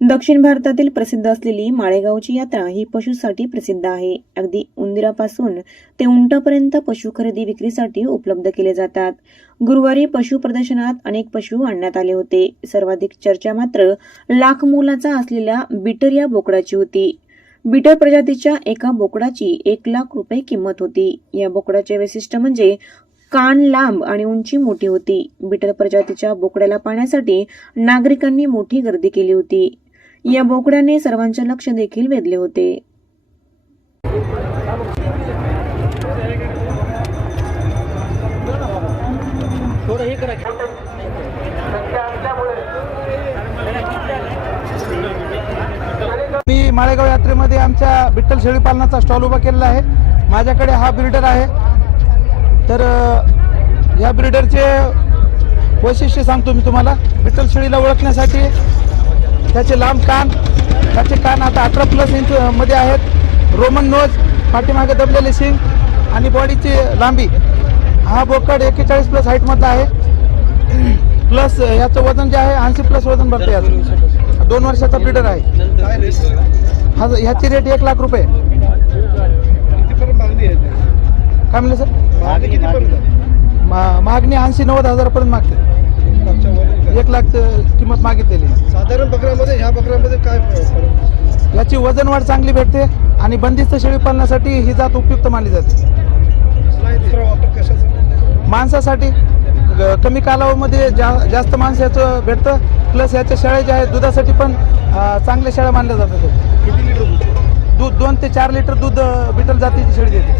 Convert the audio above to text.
दक्षिण भारतातील प्रसिद्ध असलेली माळेगावची यात्रा ही पशूसाठी प्रसिद्ध आहे. अगदी उंदिरापासून ते उंटापर्यंत पशु खरेदी विक्रीसाठी उपलब्ध केले जातात. गुरुवारी पशु प्रदर्शनात अनेक पशु आणण्यात आले होते. सर्वाधिक चर्चा मात्र लाख मोलाचा असलेल्या बिटर या बोकडाची होती. बिटर प्रजातीच्या एका बोकडाची एक लाख रुपये किंमत होती. या बोकडाचे वैशिष्ट्य म्हणजे कान लांब आणि उंची मोठी होती. बिटर प्रजातीच्या बोकड्याला पाहण्यासाठी नागरिकांनी मोठी गर्दी केली होती. या बोकड्याने सर्वांचे लक्ष देखील वेधले होते. मी माळेगाव यात्रेमध्ये आमच्या विठ्ठल शेळी पालनाचा स्टॉल उभा केलेला आहे. माझ्याकडे हा ब्रिडर आहे. तर या ब्रिडरचे वैशिष्ट्य सांगतो मी तुम्हाला. विठ्ठल शेळीला ओळखण्यासाठी त्याचे लांब कान त्याचे कान आता अठरा प्लस इंच मध्ये आहेत. रोमन नोज पाठीमागे दबलेले सिंग आणि बॉडीची लांबी. हा बोकड एक्केचाळीस प्लस हाईटमधला आहे. प्लस याचं वजन जे आहे ऐंशी प्लस वजन भरते याचं. दोन वर्षाचा ब्रिडर आहे. हा ह्याची रेट एक लाख रुपये. काय म्हणलं सर? मागणी ऐंशी नव्वद हजारापर्यंत मागते. एक लाख किंमत मागितलेली साधारण बकऱ्यामध्ये ह्या बकऱ्यामध्ये काय फरक याची वजन वाढ चांगली भेटते आणि बंदिस्त शेळी पालनासाठी ही जात उपयुक्त मानली जाते. माणसासाठी कमी कालावधीमध्ये जा जास्त मांस याचं भेटतं प्लस याच्या शेळ्या ज्या आहेत दुधासाठी पण चांगल्या शेळ्या मानल्या जातात. किती लिटर दूध? दोन ते चार लिटर दूध बिटल जातीची शेळी देते.